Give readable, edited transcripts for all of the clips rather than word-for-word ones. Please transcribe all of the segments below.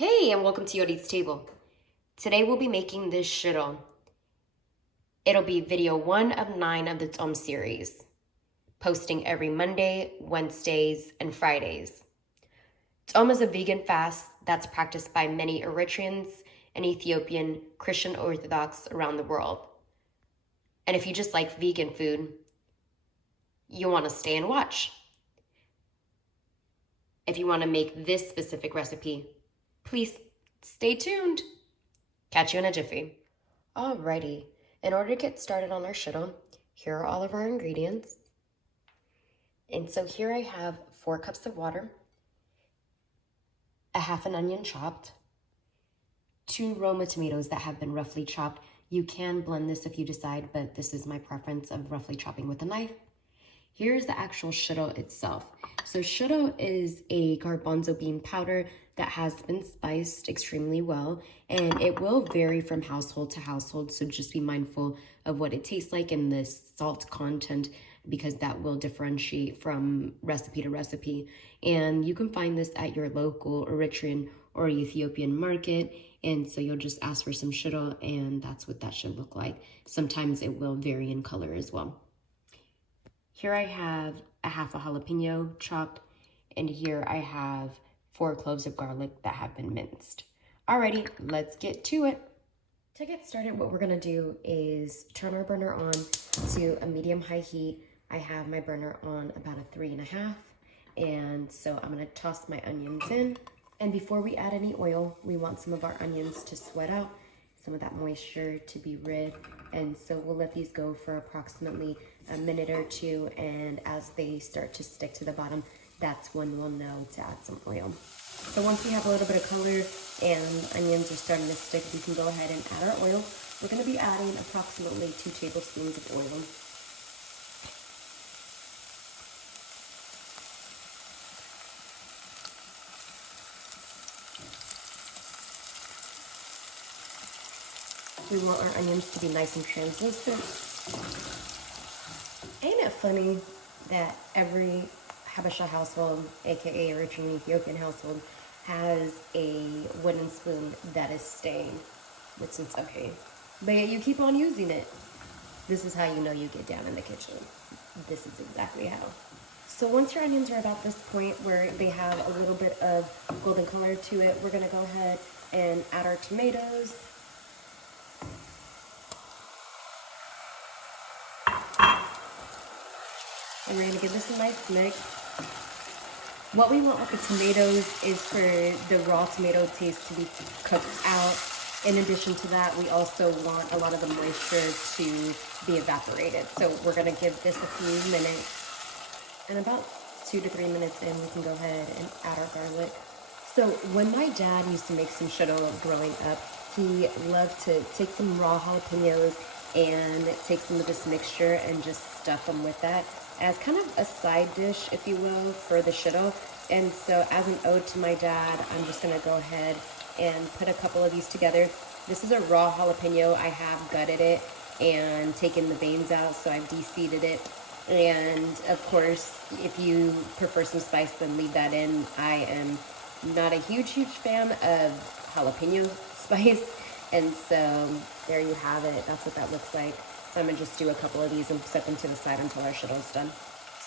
Hey, and welcome to Yodi's Table. Today we'll be making this shiro. It'll be video 1 of 9 of the Tsom series, posting every Monday, Wednesdays, and Fridays. Tsom is a vegan fast that's practiced by many Eritreans and Ethiopian Christian Orthodox around the world. And if you just like vegan food, you'll want to stay and watch. If you want to make this specific recipe, please stay tuned. Catch you in a jiffy. Alrighty, in order to get started on our shiro, here are all of our ingredients. And so here I have 4 cups of water, a half an onion chopped, 2 roma tomatoes that have been roughly chopped. You can blend this if you decide, but this is my preference of roughly chopping with a knife. Here's the actual shiro itself. So shiro is a garbanzo bean powder that has been spiced extremely well, and it will vary from household to household, so just be mindful of what it tastes like and the salt content, because that will differentiate from recipe to recipe. And you can find this at your local Eritrean or Ethiopian market, and so you'll just ask for some shiro, and that's what that should look like. Sometimes it will vary in color as well. Here I have a half a jalapeno chopped, and here I have 4 cloves of garlic that have been minced. Alrighty, let's get to it. To get started, what we're gonna do is turn our burner on to a medium-high heat. I have my burner on about a 3.5, and so I'm gonna toss my onions in. And before we add any oil, we want some of our onions to sweat out, some of that moisture to be rid, and so we'll let these go for approximately a minute or 2, and as they start to stick to the bottom, that's when we'll know to add some oil. So once we have a little bit of color and onions are starting to stick, we can go ahead and add our oil. We're going to be adding approximately 2 tablespoons of oil. We want our onions to be nice and translucent. Ain't it funny that every Habesha household, aka Eritrean Ethiopian household, has a wooden spoon that is stained with some okay, but yet you keep on using it. This is how you know you get down in the kitchen. This is exactly how. So once your onions are about this point where they have a little bit of golden color to it, we're gonna go ahead and add our tomatoes. And we're gonna give this a nice mix. What we want with the tomatoes is for the raw tomato taste to be cooked out. In addition to that, we also want a lot of the moisture to be evaporated. So we're gonna give this a few minutes. And about 2 to 3 minutes in, we can go ahead and add our garlic. So when my dad used to make some shiro growing up, he loved to take some raw jalapeños and take some of this mixture and just stuff them with that as kind of a side dish, if you will, for the shiro. And so as an ode to my dad, I'm just gonna go ahead and put a couple of these together. This is a raw jalapeno. I have gutted it and taken the veins out, so I've de-seeded it. And of course, if you prefer some spice, then leave that in. I am not a huge fan of jalapeno spice. And so there you have it. That's what that looks like. So I'm gonna just do a couple of these and set them to the side until our shiro's done.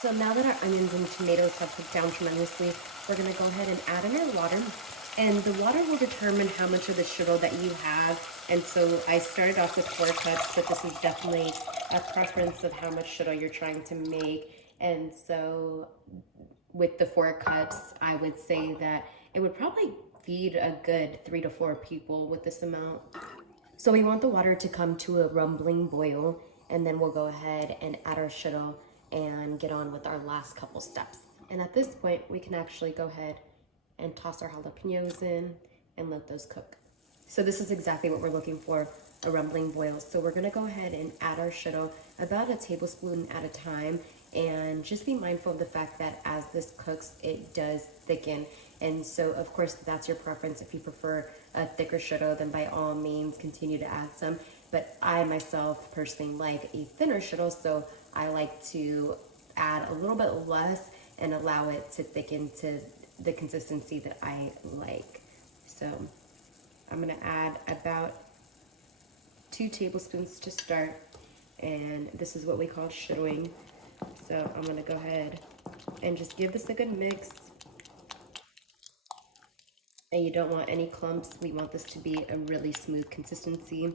So now that our onions and tomatoes have cooked down tremendously, we're gonna go ahead and add in our water. And the water will determine how much of the shiro that you have. And so I started off with 4 cups, but this is definitely a preference of how much shiro you're trying to make. And so with the 4 cups, I would say that it would probably feed a good 3 to 4 people with this amount. So we want the water to come to a rumbling boil, and then we'll go ahead and add our shiro and get on with our last couple steps. And at this point, we can actually go ahead and toss our jalapenos in and let those cook. So this is exactly what we're looking for, a rumbling boil. So we're gonna go ahead and add our shiro about a tablespoon at a time, and just be mindful of the fact that as this cooks, it does thicken. And so of course that's your preference. If you prefer a thicker shiro, then by all means continue to add some. But I myself personally like a thinner shiro, so I like to add a little bit less and allow it to thicken to the consistency that I like. So I'm gonna add about 2 tablespoons to start, and this is what we call shiroing. So I'm gonna go ahead and just give this a good mix. And you don't want any clumps. We want this to be a really smooth consistency.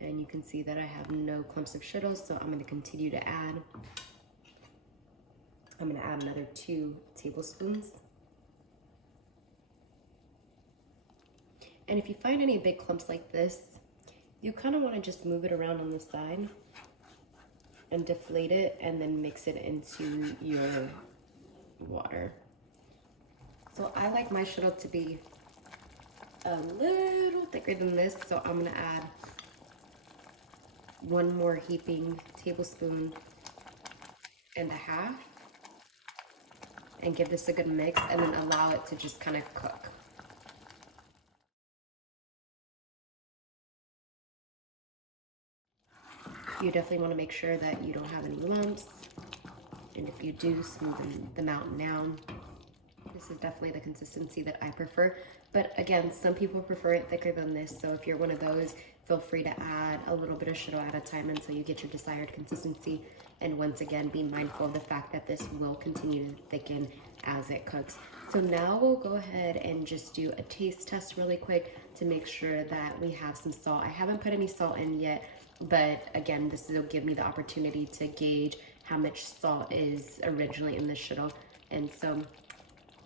And you can see that I have no clumps of shiro, so I'm gonna continue to add. I'm gonna add another 2 tablespoons. And if you find any big clumps like this, you kind of want to just move it around on the side and deflate it and then mix it into your water. So I like my shiro to be a little thicker than this, so I'm gonna add 1 more heaping tablespoon and a half and give this a good mix and then allow it to just kind of cook. You definitely want to make sure that you don't have any lumps, and if you do, smoothen them out now. This is definitely the consistency that I prefer, but again, some people prefer it thicker than this, so if you're one of those, feel free to add a little bit of shiro at a time until you get your desired consistency. And once again, be mindful of the fact that this will continue to thicken as it cooks. So now we'll go ahead and just do a taste test really quick to make sure that we have some salt. I haven't put any salt in yet, but again, this will give me the opportunity to gauge how much salt is originally in the shiro. And so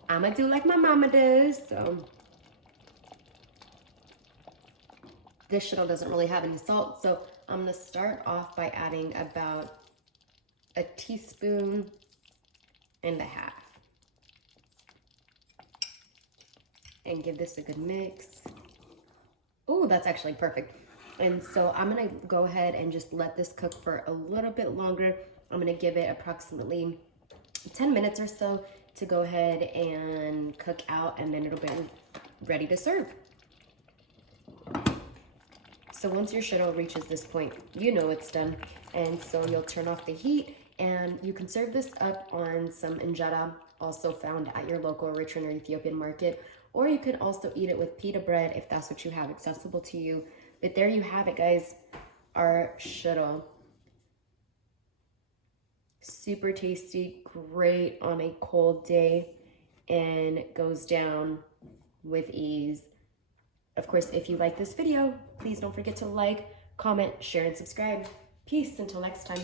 I'm gonna do like my mama does. So this shiro doesn't really have any salt, so I'm gonna start off by adding about a teaspoon and a half. And give this a good mix. Oh, that's actually perfect. And so I'm gonna go ahead and just let this cook for a little bit longer. I'm gonna give it approximately 10 minutes or so to go ahead and cook out, and then it'll be ready to serve. So once your shiro reaches this point, you know it's done. And so you'll turn off the heat, and you can serve this up on some injera, also found at your local Eritrean or Ethiopian market, or you can also eat it with pita bread if that's what you have accessible to you. But there you have it, guys, our shiro. Super tasty, great on a cold day, and goes down with ease. Of course, if you like this video, please don't forget to like, comment, share, and subscribe. Peace until next time.